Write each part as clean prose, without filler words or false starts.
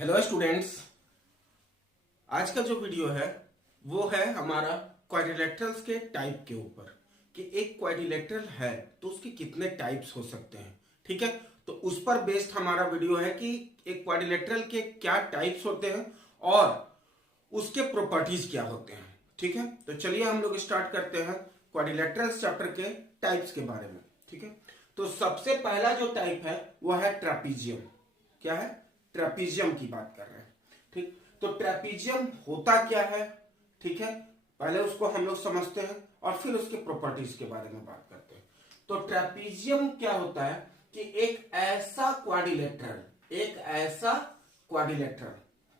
Hello students. आज का जो वीडियो है वो है हमारा क्वाड्रिलेटरल्स के टाइप के ऊपर कि एक क्वाड्रिलेटरल है तो उसके कितने टाइप्स हो सकते हैं। ठीक है, तो उस पर बेस्ड हमारा वीडियो है कि एक क्वाड्रिलेटरल के क्या टाइप्स होते हैं और उसके प्रॉपर्टीज क्या होते हैं। ठीक है, तो चलिए हम लोग स्टार्ट करते हैं क्वाड्रिलेटरल्स चैप्टर के टाइप्स के बारे में। ठीक है, तो सबसे पहला जो टाइप है वह है ट्रेपीजियम। क्या है? ट्रेपीजियम की बात कर रहे हैं। ठीक, तो ट्रेपीजियम होता क्या है? ठीक है, पहले उसको हम लोग समझते हैं और फिर उसके प्रॉपर्टीज के बारे में बात करते हैं। तो ट्रेपीजियम क्या होता है कि एक ऐसा क्वाड्रिलेटरल,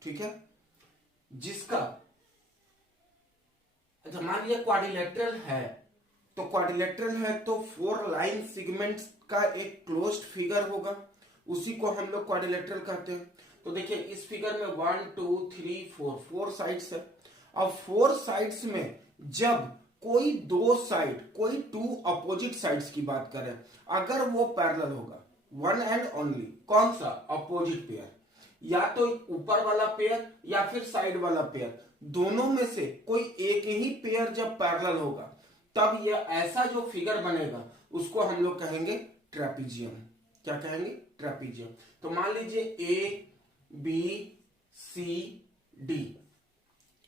ठीक है, जिसका, अच्छा मान लिया क्वाड्रिलेटरल है, तो क्वाड्रिलेटरल है तो 4 लाइन सेगमेंट्स का एक क्लोज्ड फिगर होगा, उसी को हम लोग क्वाड्रिलेटरल कहते हैं। तो देखिए इस फिगर में 1 2 3 4 साइड्स है। अब 4 साइड्स में जब कोई दो साइड, कोई 2 अपोजिट साइड्स की बात करें, अगर वो पैरेलल होगा, वन एंड ओनली, कौन सा? अपोजिट पेयर, या तो ऊपर वाला पेयर या फिर साइड वाला पेयर, दोनों में से कोई एक ही पेयर जब पैरेलल होगा तब यह ऐसा जो फिगर बनेगा उसको हम लोग कहेंगे ट्रेपीजियम। क्या कहेंगे? ट्रेपीजियम। तो मान लीजिए ए बी सी डी,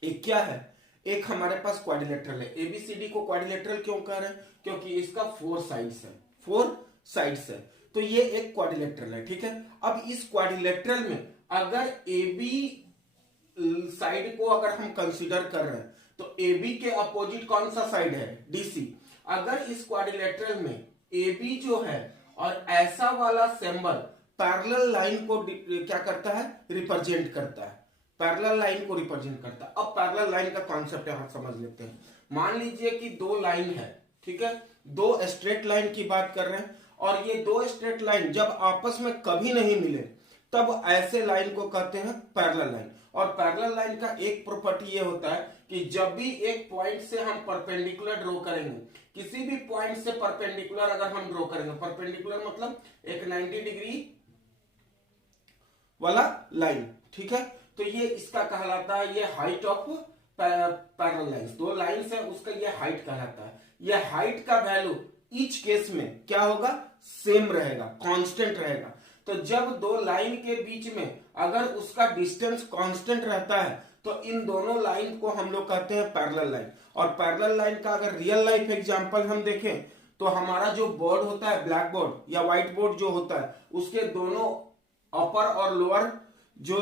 एक क्या है? एक हमारे पास क्वाड्रिलेटरल है। एबीसीडी को क्वाड्रिलेटरल क्यों कह रहे हैं? क्योंकि इसका 4 साइड्स है, 4 साइड्स है, तो ये एक क्वाड्रिलेटरल है। ठीक है, अब इस क्वाड्रिलेटरल में अगर ए बी साइड को अगर हम कंसीडर कर रहे हैं तो ए बी के अपोजिट कौन सा साइड है? डीसी। अगर इस क्वाड्रिलेटरल में ए बी जो है और ऐसा वाला सिंबल पैरेलल लाइन को क्या करता है? रिप्रेजेंट करता है, पैरेलल लाइन को रिप्रेजेंट करता है। अब पैरेलल लाइन का कॉन्सेप्ट यहां समझ लेते हैं। मान लीजिए कि दो लाइन है, ठीक है, दो स्ट्रेट लाइन की बात कर रहे हैं, और ये दो स्ट्रेट लाइन जब आपस में कभी नहीं मिले तब ऐसे लाइन को कहते हैं पैरेलल लाइन। और पैरेलल लाइन का एक प्रॉपर्टी ये होता है कि जब भी एक पॉइंट से हम परपेंडिकुलर ड्रॉ करेंगे, किसी भी पॉइंट से परपेंडिकुलर अगर हम ड्रॉ करेंगे, परपेंडिकुलर मतलब एक 90 डिग्री वाला लाइन, ठीक है, तो ये इसका कहलाता है, ये हाइट ऑफ पैरेलल लाइंस, दो लाइंस है उसका ये हाइट कहलाता है। ये हाइट का वैल्यू ईच केस में क्या होगा? सेम रहेगा, कांस्टेंट रहेगा। तो जब दो लाइन के बीच में अगर उसका डिस्टेंस कांस्टेंट रहता है तो इन दोनों लाइन को हम लोग कहते हैं पैरेलल लाइन। और पैरेलल लाइन का अगर रियल लाइफ एग्जांपल हम देखें तो हमारा जो बोर्ड होता है, ब्लैक बोर्ड या व्हाइट बोर्ड जो होता है, उसके दोनों अपर और लोअर जो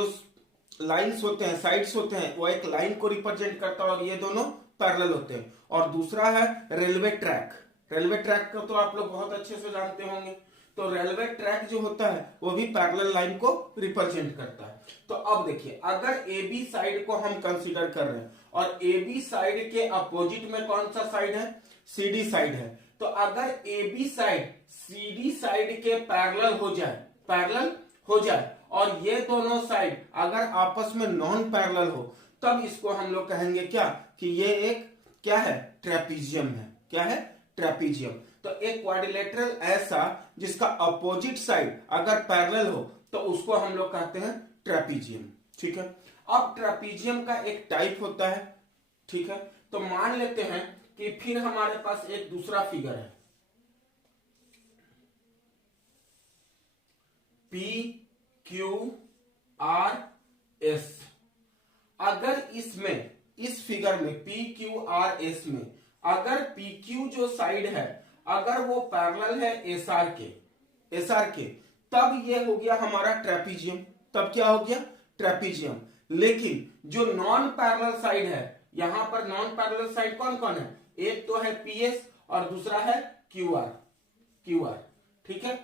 लाइंस होते हैं, साइड्स होते हैं, वो एक लाइन को रिप्रेजेंट करता है और ये दोनों पैरेलल होते हैं। और दूसरा है रेलवे ट्रैक। रेलवे ट्रैक को तो आप लोग बहुत अच्छे से जानते होंगे। तो रेलवे ट्रैक जो होता है वो भी पैरेलल लाइन को रिप्रेजेंट करता है। तो अब देखिए अगर ए बी साइड को हम कंसीडर कर रहे हैं और ए बी साइड के अपोजिट में कौन सा साइड है? सी डी साइड है। तो अगर A B side C D side के पैरेलल हो जाए और ये दोनों साइड अगर आपस में नॉन पैरेलल हो तब इसको हम लोग कहेंगे क्या? कि ये एक क्या है? ट्रेपीजियम है। क्या है? ट्रेपीजियम। तो एक क्वाड्रिलेटरल ऐसा जिसका अपोजिट साइड अगर पैरेलल हो तो उसको हम लोग कहते हैं ट्रेपीजियम। ठीक है, अब ट्रेपीजियम का एक टाइप होता है। ठीक है, तो मान लेते हैं कि फिर हमारे पास एक दूसरा फिगर है, पी क्यू आर एस। अगर इसमें, इस फिगर में पी क्यू आर एस में अगर पी क्यू जो साइड है अगर वो पैरेलल है एस आर के, तब ये हो गया हमारा ट्रेपीजियम। तब क्या हो गया? ट्रेपीजियम। लेकिन जो नॉन पैरेलल साइड है, यहां पर नॉन पैरेलल साइड कौन कौन है? एक तो है पी एस और दूसरा है क्यू आर। ठीक है,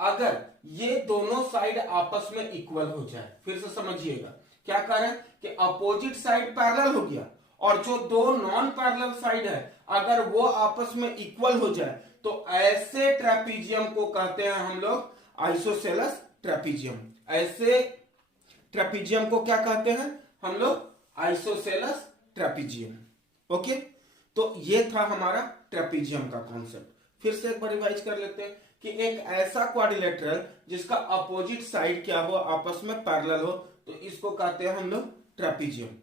अगर ये दोनों साइड आपस में इक्वल हो जाए, फिर से समझिएगा क्या कह रहे हैं कि अपोजिट साइड पैरेलल हो गया और जो दो नॉन पैरेलल साइड है अगर वो आपस में इक्वल हो जाए तो ऐसे ट्रेपीजियम को कहते हैं हम लोग आइसोसेलेस ट्रेपीजियम। ऐसे ट्रेपीजियम को क्या कहते हैं हम लोग? Isosceles trapezium. ओके, तो ये था हमारा ट्रेपीजियम का कॉन्सेप्ट। फिर से एक बार रिवाइज कर लेते हैं कि एक ऐसा क्वाड्रिलेटरल जिसका अपोजिट साइड क्या हो? आपस में पैरेलल हो, तो इसको कहते हैं हम लोग ट्रेपीजियम।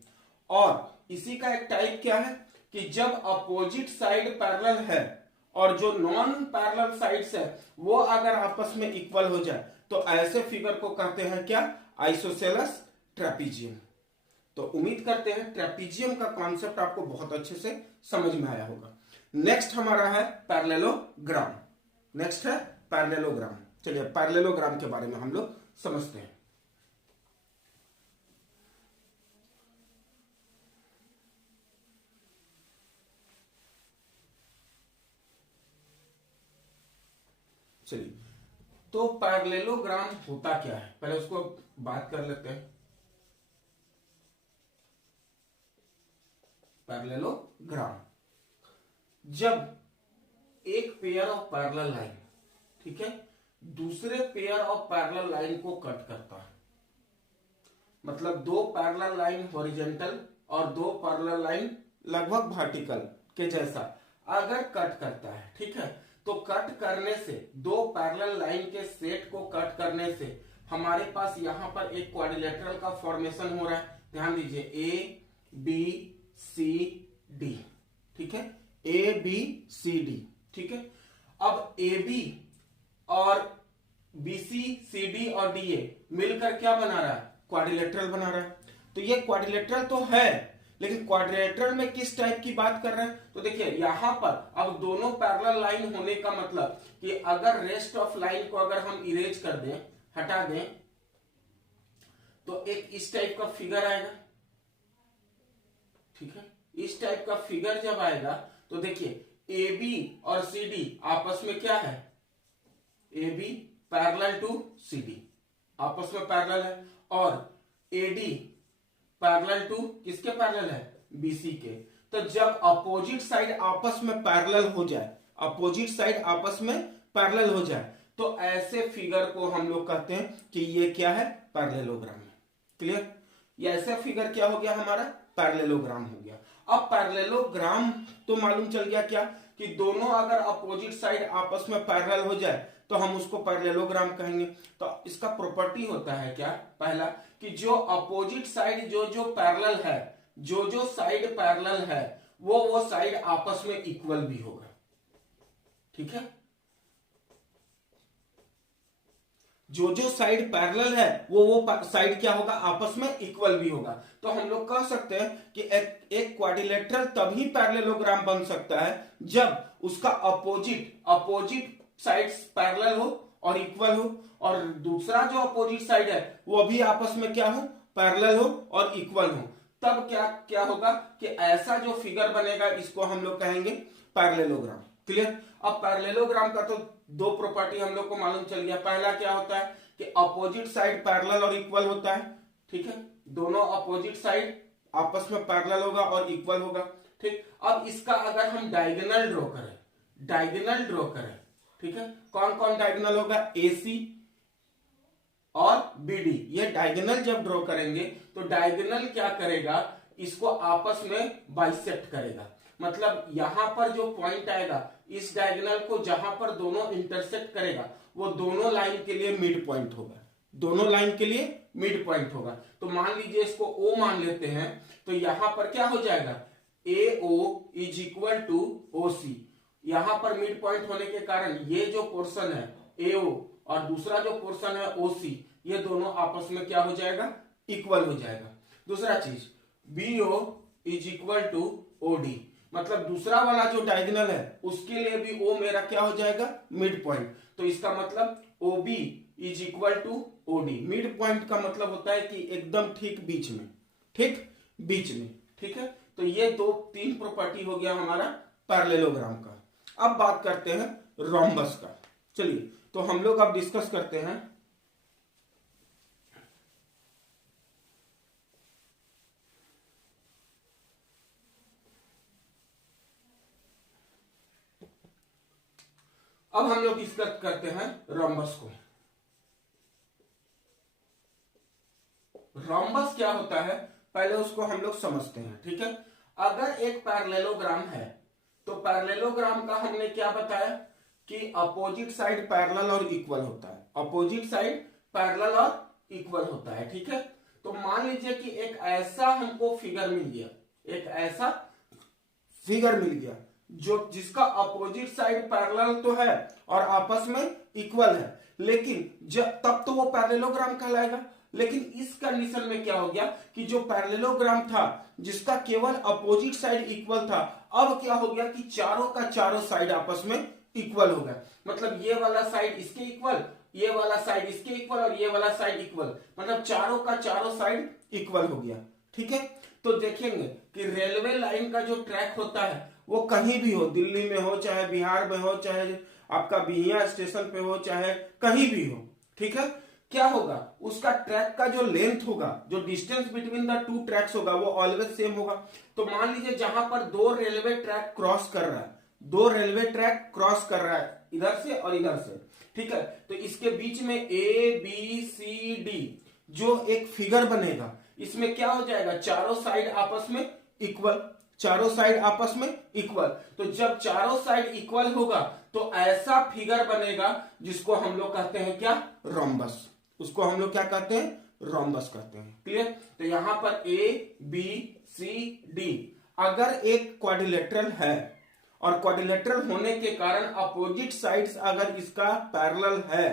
और इसी का एक टाइप क्या है कि जब अपोजिट साइड पैरेलल है और जो नॉन पैरेलल साइड्स है वो अगर आपस में इक्वल हो जाए तो ऐसे फिगर को कहते हैं क्या, आइसोसेलेस ट्रेपीजियम। तो उम्मीद करते हैं ट्रेपीजियम का कॉन्सेप्ट आपको बहुत अच्छे से समझ में आया होगा। नेक्स्ट हमारा है पैरेललोग्राम। नेक्स्ट है पैरेललोग्राम। चलिए पैरेललोग्राम के बारे में हम लोग समझते हैं। चलिए, तो पैरेललोग्राम होता क्या है, पहले उसको बात कर लेते हैं। पैरेललोग्राम, जब एक पेयर ऑफ पैरेलल लाइन, ठीक है, दूसरे पेयर ऑफ पैरेलल लाइन को कट करता है, मतलब दो पैरेलल लाइन हॉरिजॉन्टल और दो पैरेलल लाइन लगभग वर्टिकल के जैसा अगर कट करता है, ठीक है, तो कट करने से दो पैरेलल लाइन के सेट को कट करने से हमारे पास यहां पर एक क्वाड्रिलेटरल का फॉर्मेशन हो रहा है। ध्यान दीजिए, ए बी सी डी, ठीक है, ए बी सी डी, ठीक है। अब ए बी और बी सी सी डी और डी ए मिलकर क्या बना रहा है, क्वाड्रिलेटरल बना रहा है। तो ये क्वाड्रिलेटरल तो है, लेकिन क्वाड्रिलेटरल में किस टाइप की बात कर रहे हैं, तो देखिए यहां पर अब दोनों पैरेलल लाइन होने का मतलब कि अगर रेस्ट ऑफ लाइन को अगर हम इरेज कर दें, हटा दें, तो एक इस टाइप का फिगर आएगा, ठीक है। इस टाइप का फिगर जब आएगा तो देखिए ए बी और सी डी आपस में क्या है, A B parallel to C D आपस में पैरेलल है, और ए डी पैरेलल टू किसके पैरेलल है, बीसी के। तो जब अपोजिट साइड आपस में पैरेलल हो जाए, अपोजिट साइड आपस में पैरेलल हो जाए, तो ऐसे फिगर को हम लोग कहते हैं कि ये क्या है, पैरेललोग्राम। क्लियर, ये ऐसा फिगर क्या हो गया हमारा, पैरेललोग्राम हो गया। अब पैरेललोग्राम तो मालूम चल गया क्या, कि दोनों अगर अपोजिट साइड आपस में पैरेलल हो जाए तो हम उसको पैरेललोग्राम कहेंगे। तो इसका प्रॉपर्टी होता है क्या, पहला कि जो अपोजिट साइड जो जो पैरेलल है, जो जो साइड पैरेलल है वो साइड आपस में इक्वल भी होगा, ठीक है। जो जो साइड पैरेलल है वो साइड क्या होगा, आपस में इक्वल भी होगा। तो हम लोग कह सकते हैं कि एक क्वाड्रिलेटरल तभी पैरेललोग्राम बन सकता है जब उसका अपोजिट साइड्स पैरेलल हो और इक्वल हो, और दूसरा जो अपोजिट साइड है वो भी आपस में क्या हो, पैरेलल हो और इक्वल हो। तब क्या होगा कि ऐसा जो फिगर बनेगा इसको हम लोग कहेंगे पैरेललोग्राम। क्लियर। अब पैरेललोग्राम का तो दो प्रॉपर्टी हम लोग को मालूम चल गया। पहला क्या होता है कि अपोजिट साइड पैरेलल और इक्वल होता है, ठीक है, दोनों अपोजिट साइड आपस में पैरेलल होगा और इक्वल होगा, ठीक। अब इसका अगर हम डायगोनल ड्रॉ करें, ठीक है, कौन कौन डायगोनल होगा, AC और BD। ये डायगोनल जब ड्रॉ करेंगे तो डायगोनल क्या करेगा, इसको आपस में बाइसेक्ट करेगा। मतलब यहां पर जो पॉइंट आएगा इस डायगोनल को जहां पर दोनों इंटरसेक्ट करेगा वो दोनों लाइन के लिए मिड पॉइंट होगा, दोनों लाइन के लिए मिड पॉइंट होगा। तो मान लीजिए इसको O मान लेते हैं, तो यहां पर क्या हो जाएगा, AO is equal to OC। यहां पर मिड पॉइंट होने के कारण ये जो पोर्शन है AO और दूसरा जो पोर्शन है OC, ये दोनों आपस में क्या हो जाएगा, इक्वल हो जाएगा। दूसरा चीज BO is equal to OD, मतलब दूसरा वाला जो डायगोनल है उसके लिए भी O मेरा क्या हो जाएगा, मिड पॉइंट। तो इसका मतलब OB is equal to OD। Midpoint का मतलब होता है कि एकदम ठीक बीच में, ठीक है। तो ये तीन प्रॉपर्टी हो गया हमारा पैरेललोग्राम का। अब बात करते हैं रोम्बस का। चलिए, तो हम लोग अब डिस्कस करते हैं अब हम लोग डिस्कस करते हैं रोम्बस को। रोम्बस क्या होता है पहले उसको हम लोग समझते हैं, ठीक है। अगर एक पैरेललोग्राम है तो पैरेललोग्राम का हमने क्या बताया कि अपोजिट साइड पैरेलल और इक्वल होता है, अपोजिट साइड पैरेलल और इक्वल होता है, ठीक है। तो मान लीजिए कि एक ऐसा हमको फिगर मिल गया, एक ऐसा फिगर मिल गया जो जिसका अपोजिट साइड पैरेलल तो है और आपस में इक्वल है, लेकिन जब तब तो वो पैरेललोग्राम कहलाएगा। लेकिन इस कंडीशन में क्या हो गया कि जो पैरेललोग्राम था जिसका केवल अपोजिट साइड इक्वल था, अब क्या हो गया कि चारों का चारों साइड आपस में इक्वल हो गया। मतलब ये वाला साइड इसके इक्वल, ये वाला साइड इसके इक्वल और ये वाला साइड इक्वल, मतलब चारों का चारों साइड इक्वल हो गया। ठीक है, तो देखेंगे कि रेलवे लाइन का जो ट्रैक होता है वो कहीं भी हो, दिल्ली में हो, चाहे बिहार में हो, चाहे आपका बिहिया स्टेशन पे हो, चाहे कहीं भी हो। ठीक है, क्या होगा, उसका ट्रैक का जो लेंथ होगा, जो distance between the two tracks होगा, वो ऑलवेज सेम होगा। तो मान लीजिए जहां पर दो रेलवे ट्रैक क्रॉस कर रहा है, दो रेलवे ट्रैक क्रॉस कर रहा है इधर से और इधर से, ठीक है, तो इसके बीच में ABCD जो एक फिगर बनेगा, इसमें क्या हो जाएगा, चारों साइड आपस में इक्वल, चारों साइड आपस में इक्वल। तो जब चारों साइड इक्वल होगा तो ऐसा फिगर बनेगा जिसको हम लोग कहते हैं क्या, रोम्बस। उसको हम लोग क्या कहते हैं, रोम्बस कहते हैं। क्लियर, तो यहां पर ABCD अगर एक क्वाड्रिलेटरल है और क्वाड्रिलेटरल होने के कारण अपोजिट साइड्स अगर इसका पैरेलल है,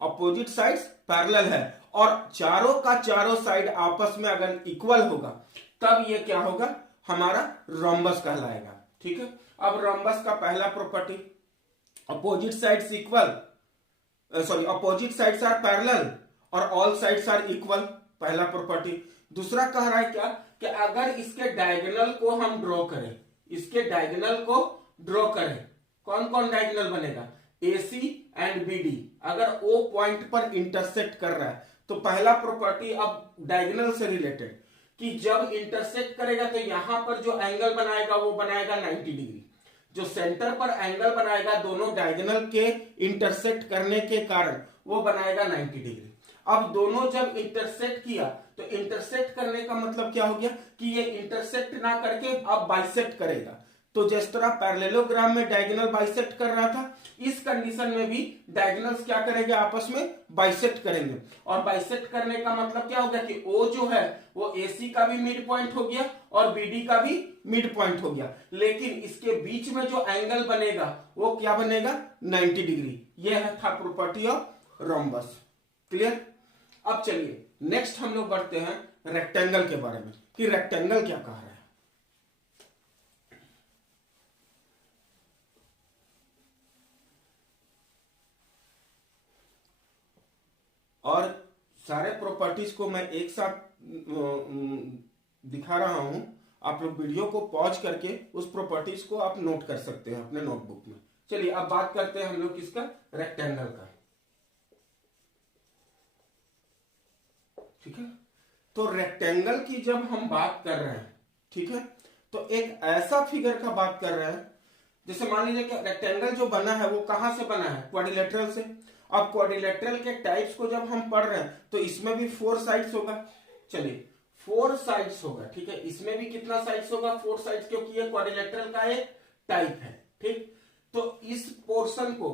अपोजिट साइड्स पैरेलल है और चारों का चारों साइड आपस में अगर इक्वल होगा, तब ये क्या होगा, हमारा रोम्बस कहलाएगा। ठीक है, अब रोम्बस का पहला property, opposite sides equal, sorry opposite sides are parallel और ऑल साइड्स आर इक्वल, पहला प्रॉपर्टी। दूसरा कह रहा है क्या कि अगर इसके डायगोनल को हम ड्रॉ करें, इसके डायगोनल को ड्रॉ करें, कौन कौन डायगोनल बनेगा, AC एंड BD अगर O पॉइंट पर इंटरसेक्ट कर रहा है, तो पहला प्रॉपर्टी अब डायगोनल से रिलेटेड कि जब इंटरसेक्ट करेगा तो यहां पर जो एंगल बनाएगा वो बनाएगा 90 डिग्री, जो सेंटर पर एंगल बनाएगा दोनों डायगोनल के इंटरसेक्ट करने के कारण वो बनाएगा 90 डिग्री। अब दोनों जब इंटरसेक्ट किया तो इंटरसेक्ट करने का मतलब क्या हो गया कि ये इंटरसेक्ट ना करके अब बाइसेक्ट करेगा। तो जिस तरह पैरेललोग्राम में डायगोनल बाइसेक्ट कर रहा था, इस कंडीशन में भी डायगोनल्स क्या करेंगे, आपस में बाइसेक्ट करेंगे। और बाइसेक्ट करने का मतलब क्या हो गया कि O जो है वो AC का भी मिड पॉइंट हो गया और BD का भी मिड पॉइंट हो गया, लेकिन इसके बीच में जो एंगल बनेगा वो क्या बनेगा, 90 डिग्री। यह था प्रॉपर्टी ऑफ रोम्बस। क्लियर, अब चलिए नेक्स्ट हम लोग बढ़ते हैं रेक्टेंगल के बारे में कि रेक्टेंगल क्या कह रहा है। और सारे प्रॉपर्टीज को मैं एक साथ दिखा रहा हूं, आप लोग वीडियो को पॉज करके उस प्रॉपर्टीज को आप नोट कर सकते हैं अपने नोटबुक में। चलिए अब बात करते हैं हम लोग किसका, रेक्टेंगल का। ठीक है, तो रेक्टेंगल की जब हम बात कर रहे हैं, ठीक है, तो एक ऐसा फिगर का बात कर रहे हैं, जैसे मान लीजिए कि रेक्टेंगल जो बना है वो कहां से बना है, क्वाड्रिलेटरल से। अब क्वाड्रिलेटरल के टाइप्स को जब हम पढ़ रहे हैं तो इसमें भी 4 साइड्स होगा। चलिए 4 साइड्स होगा, ठीक है, इसमें भी कितना साइड्स होगा, 4 साइड्स, क्योंकि ये क्वाड्रिलेटरल का एक टाइप है। ठीक, तो इस पोर्शन को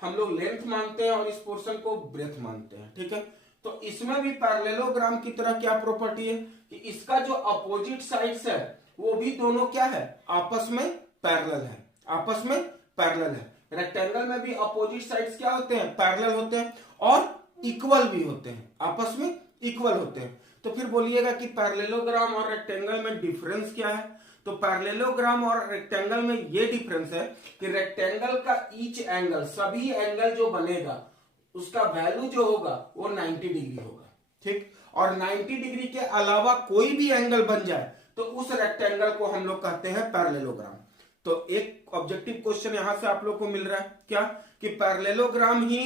हम लोग लेंथ मानते हैं और इस पोर्शन को ब्रेथ मानते हैं। ठीक है, तो इसमें भी पैरेललोग्राम की तरह क्या प्रॉपर्टी है कि इसका जो अपोजिट साइड्स है वो भी दोनों क्या है, आपस में पैरेलल है, आपस में पैरेलल है। रेक्टेंगल में भी अपोजिट साइड्स क्या होते हैं, पैरेलल होते हैं और इक्वल भी होते हैं, आपस में इक्वल होते हैं। तो फिर बोलिएगा कि पैरेललोग्राम और रेक्टेंगल में डिफरेंस क्या है। तो पैरेललोग्राम और रेक्टेंगल में ये डिफरेंस है कि रेक्टेंगल का ईच एंगल, सभी एंगल जो बनेगा उसका वैल्यू जो होगा वो 90 डिग्री होगा। ठीक, और 90 डिग्री के अलावा कोई भी एंगल बन जाए तो उस रेक्टेंगल को हम लोग कहते हैं पैरेललोग्राम। तो एक ऑब्जेक्टिव क्वेश्चन यहां से आप लोग को मिल रहा है क्या कि पैरेललोग्राम ही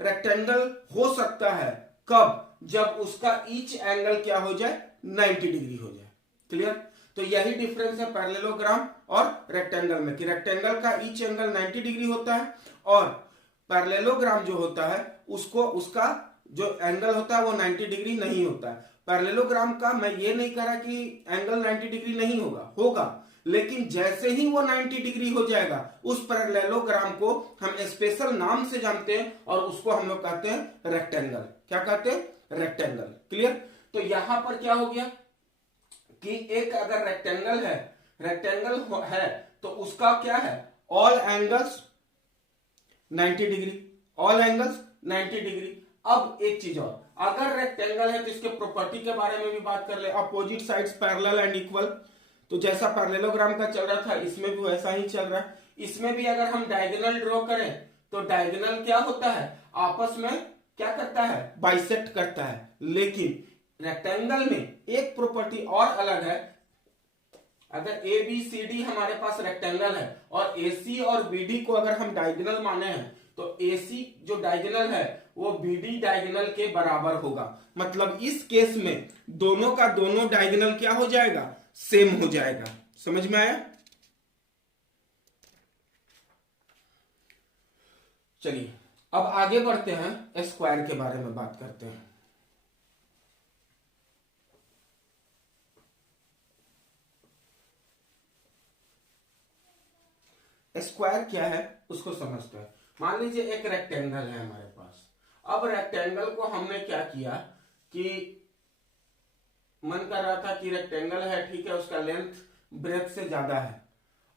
रेक्टेंगल हो सकता है, कब, जब उसका ईच एंगल क्या हो जाए, 90 डिग्री हो जाए। क्लियर, तो यही डिफरेंस है पैरेललोग्राम और रेक्टेंगल में कि रेक्टेंगल का ईच एंगल 90 डिग्री होता है और पैरेललोग्राम जो होता है उसको, उसका जो एंगल होता है वो 90 डिग्री नहीं होता है। पैरेललोग्राम का मैं ये नहीं कह रहा कि एंगल 90 डिग्री नहीं होगा, होगा, लेकिन जैसे ही वो 90 डिग्री हो जाएगा उस पैरेललोग्राम को हम स्पेशल नाम से जानते हैं और उसको हम लोग कहते हैं रेक्टेंगल। क्या कहते हैं, रेक्टेंगल। क्लियर, तो यहां पर क्या हो गया कि एक अगर रेक्टेंगल है तो उसका क्या है, all angles 90 degree, all angles 90 degree. अब एक चीज और, अगर रेक्टेंगल है तो इसके प्रॉपर्टी के बारे में भी बात कर ले, opposite sides parallel and equal. तो जैसा पैरेललोग्राम का चल रहा था इसमें भी वैसा ही चल रहा है। इसमें भी अगर हम डायगोनल ड्रॉ करें तो डायगोनल क्या होता है, आपस में क्या करता है, बाइसेक्ट करता है। लेकिन रेक्टेंगल में एक प्रॉपर्टी और अलग है, अगर ए बी सी डी हमारे पास रेक्टेंगल है और ए सी और बी डी को अगर हम डायगोनल माने हैं तो ए सी जो डायगोनल है वो बी डी डायगोनल के बराबर होगा। मतलब इस केस में दोनों का दोनों डायगोनल क्या हो जाएगा, सेम हो जाएगा। समझ में आया? चलिए अब आगे बढ़ते हैं, स्क्वायर के बारे में बात करते हैं। स्क्वायर क्या है उसको समझते हैं। मान लीजिए एक रेक्टेंगल है हमारे पास। अब रेक्टेंगल को हमने क्या किया कि मन कर रहा था कि रेक्टेंगल है, ठीक है, उसका लेंथ ब्रेथ से ज्यादा है।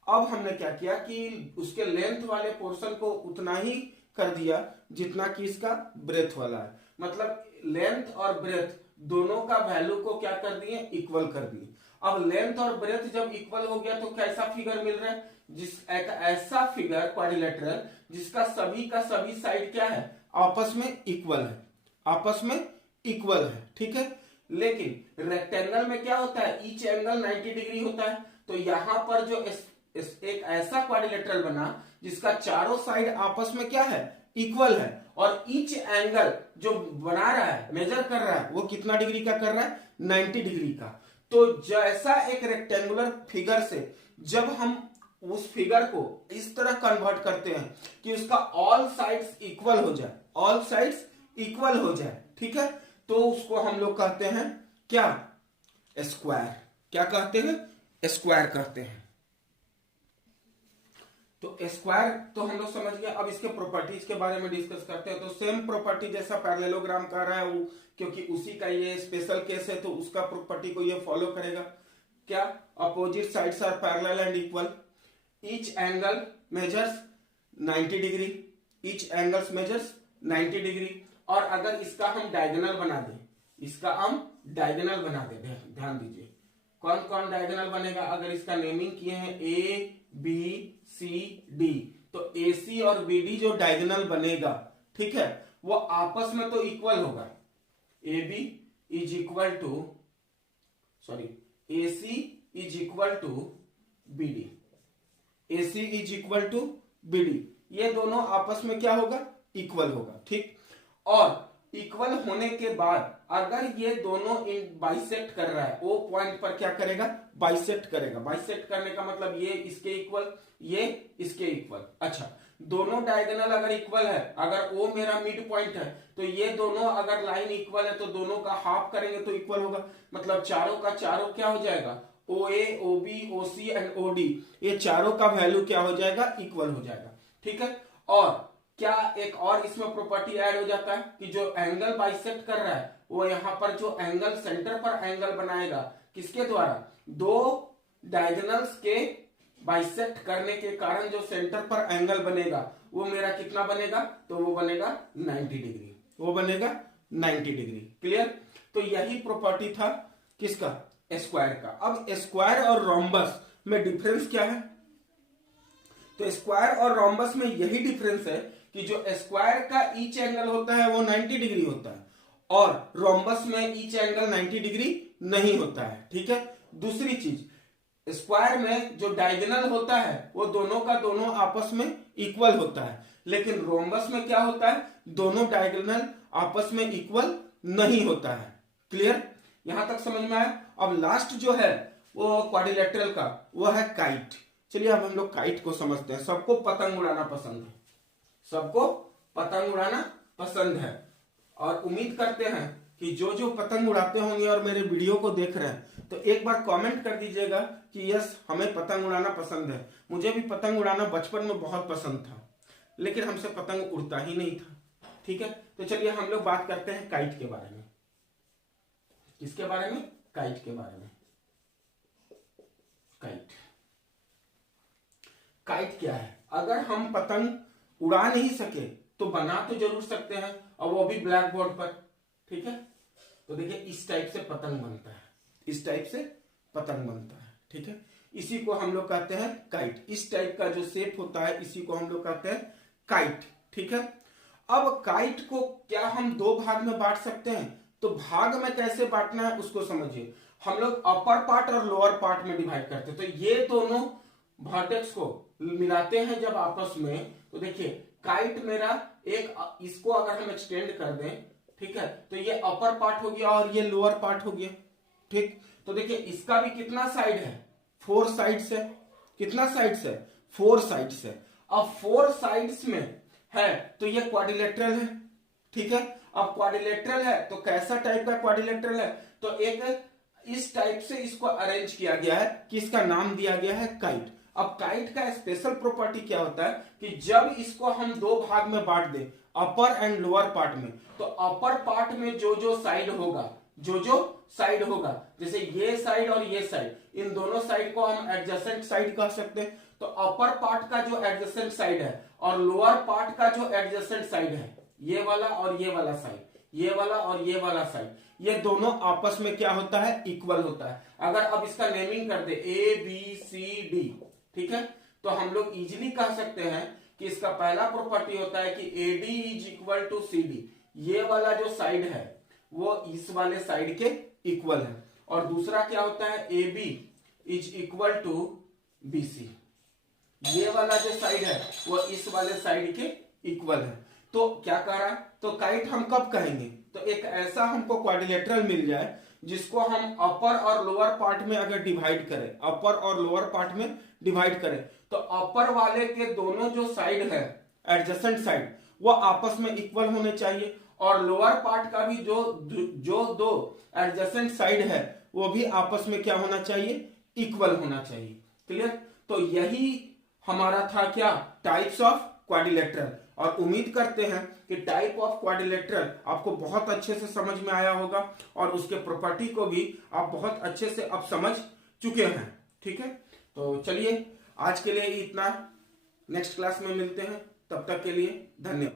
अब हमने क्या किया कि उसके लेंथ वाले पोर्शन को उतना ही कर दिया जितना कि इसका ब्रेथ वाला है। मतलब लेंथ और ब्रेथ दोनों का वैल्यू को क्या कर दिए, इक्वल कर दिए। अब लेंथ और ब्रेथ जब इक्वल हो गया तो कैसा फिगर मिल रहा है, एक ऐसा फिगर क्वाड्रिलेटरल जिसका सभी का सभी साइड क्या है, आपस में इक्वल है, आपस में इक्वल है, ठीक है। लेकिन रेक्टेंगल में क्या होता है, ईच एंगल 90 डिग्री होता है। तो यहां पर जो एक ऐसा क्वाड्रिलेटरल बना जिसका चारों साइड आपस में क्या है, इक्वल है, और ईच एंगल जो बना रहा है, मेजर कर रहा है, वो कितना डिग्री का कर रहा है, 90 डिग्री का। तो जैसा एक रेक्टेंगुलर फिगर से जब हम उस फिगर को इस तरह कन्वर्ट करते हैं कि उसका ऑल साइड्स इक्वल हो जाए, ऑल साइड्स इक्वल हो जाए, ठीक है, तो उसको हम लोग कहते हैं क्या, स्क्वायर। क्या कहते हैं, स्क्वायर कहते हैं। तो स्क्वायर तो हम लोग समझ गए। अब इसके प्रॉपर्टीज के बारे में डिस्कस करते हैं। तो सेम प्रॉपर्टी जैसा पैरेललोग्राम कर रहा है वो, क्योंकि उसी का ये स्पेशल केस है तो उसका प्रॉपर्टी को ये फॉलो करेगा। क्या, opposite sides are parallel and equal, each angle measures 90 degree, each angles measures 90 degree. और अगर इसका हम डायगोनल बना दें, इसका हम डायगोनल बना दें, ध्यान दीजिए कौन कौन डायगोनल बनेगा। अगर इसका नेमिंग किए हैं ए बी सी डी, तो ए सी और बी डी जो डायगोनल बनेगा, ठीक है, वो आपस में तो इक्वल होगा। A B is equal to, sorry, A C is equal to B D, A C is equal to B D, ये दोनों आपस में क्या होगा, इक्वल होगा, ठीक। और इक्वल होने के बाद अगर ये दोनों बाइसेक्ट कर रहा है, ओ पॉइंट पर क्या करेगा, बाइसेक्ट करेगा। बाइसेक्ट करने का मतलब ये इसके इक्वल, ये इसके इक्वल। अच्छा, दोनों डायगोनल अगर इक्वल है, अगर ओ मेरा मिड पॉइंट है, तो ये दोनों अगर लाइन इक्वल है तो दोनों का हाफ करेंगे तो इक्वल होगा। मतलब चारों का चारों क्या हो जाएगा, O A, O B, O C and O D, ये चारों का वैल्यू क्या हो जाएगा, इक्वल हो जाएगा, ठीक है। और क्या एक और इसमें प्रॉपर्टी ऐड हो जाता है कि जो एंगल बाइसेक्ट कर रहा है वो यहां पर जो एंगल सेंटर पर एंगल बनाएगा, किसके द्वारा, दो डायगोनल्स के बाइसेक्ट करने के कारण जो सेंटर पर एंगल बनेगा वो मेरा कितना बनेगा, तो वो बनेगा 90 डिग्री, वो बनेगा 90 डिग्री। क्लियर। तो यही प्रॉपर्टी था किसका, स्क्वायर का। अब स्क्वायर और रोम्बस में डिफरेंस क्या है, तो स्क्वायर और रोम्बस में यही डिफरेंस है कि जो स्क्वायर का ईच एंगल होता है वो 90 डिग्री होता है और रोम्बस में ईच एंगल 90 डिग्री नहीं होता है, ठीक है। दूसरी चीज, स्क्वायर में जो डायगोनल होता है वो दोनों का दोनों आपस में इक्वल होता है, लेकिन रोम्बस में क्या होता है, दोनों डायगोनल आपस में इक्वल नहीं होता है। क्लियर, यहां तक समझ में आया। अब लास्ट जो है वो क्वाड्रिलेटरल का, वो है काइट। चलिए अब हम लोग काइट को समझते हैं। सबको पतंग उड़ाना पसंद है, सबको पतंग उड़ाना पसंद है, और उम्मीद करते हैं कि जो जो पतंग उड़ाते होंगे और मेरे वीडियो को देख रहे हैं तो एक बार कमेंट कर दीजिएगा कि यस, हमें पतंग उड़ाना पसंद है। मुझे भी पतंग उड़ाना बचपन में बहुत पसंद था, लेकिन हमसे पतंग उड़ता ही नहीं था, ठीक है। तो चलिए हम लोग बात करते हैं काइट के बारे में। किसके बारे में? काइट के बारे में। काइट क्या है? अगर हम पतंग उड़ा नहीं सके तो बना तो जरूर सकते हैं, और वो भी ब्लैक बोर्ड पर। ठीक है, तो देखिए इस टाइप से पतंग बनता है, इस टाइप से पतंग बनता है। ठीक है, इसी को हम लोग कहते हैं काइट। इस टाइप का जो शेप होता है इसी को हम लोग कहते हैं काइट। ठीक है, अब काइट को क्या हम दो भाग में बांट सकते हैं? तो भाग में कैसे बांटना है उसको समझिए। हम लोग अपर पार्ट और लोअर पार्ट में डिवाइड करते हैं। तो ये दोनों वर्टेक्स को मिलाते हैं जब आपस में, तो देखिए काइट मेरा एक, इसको अगर हम एक्सटेंड कर दें, ठीक है, तो ये अपर पार्ट हो गया और ये लोअर पार्ट हो गया। ठीक, तो देखिए इसका भी कितना साइड है? 4 साइड्स है। कितना साइड्स है? 4 साइड्स है। अब 4 साइड्स में है तो ये क्वाड्रिलेटरल है। ठीक है, अब क्वाड्रिलेटरल है तो कैसा टाइप का क्वाड्रिलेटरल है? तो एक इस टाइप से इसको अरेंज किया गया है कि इसका नाम दिया गया है काइट। अब काइट का स्पेशल प्रॉपर्टी क्या होता है कि जब इसको हम दो भाग में बांट दें, अपर एंड लोअर पार्ट में, तो अपर पार्ट में जो जो साइड होगा, जो जो साइड होगा, जैसे ये साइड और ये साइड, इन दोनों साइड को हम एडजेसेंट साइड कह सकते हैं। तो अपर पार्ट का जो एडजेसेंट साइड है और लोअर पार्ट का जो एडजेसेंट साइड है, ये वाला और ये वाला साइड, ये वाला और ये वाला साइड, ये दोनों आपस में क्या होता है? इक्वल होता है। अगर अब इसका नेमिंग कर दे ए बी सी डी, ठीक है, तो हम लोग इजीली कह सकते हैं कि इसका पहला प्रॉपर्टी होता है कि AD is equal to CD। ये वाला जो साइड है वो इस वाले साइड के इक्वल है। और दूसरा क्या होता है? AB is equal to BC। ये वाला जो साइड है वो इस वाले साइड के इक्वल है। तो क्या कह रहा है? तो काइट हम कब कहेंगे? तो एक ऐसा हमको क्वाड्रिलेटरल मिल जाए जिसको हम अपर और लोअर पार्ट में अगर डिवाइड करें, अपर और लोअर पार्ट में डिवाइड करें, तो अपर वाले के दोनों जो साइड है, एडजेसेंट साइड, वो आपस में इक्वल होने चाहिए, और लोअर पार्ट का भी जो दो एडजेसेंट साइड है वो भी आपस में क्या होना चाहिए? इक्वल होना चाहिए। क्लियर? तो यही हमारा था क्या? Types of quadrilateral. और उम्मीद करते हैं कि टाइप ऑफ क्वाड्रिलेटरल आपको बहुत अच्छे से समझ में आया होगा और उसके प्रॉपर्टी को भी आप बहुत अच्छे से अब समझ चुके हैं। ठीक है, तो चलिए आज के लिए इतना, नेक्स्ट क्लास में मिलते हैं, तब तक के लिए धन्यवाद।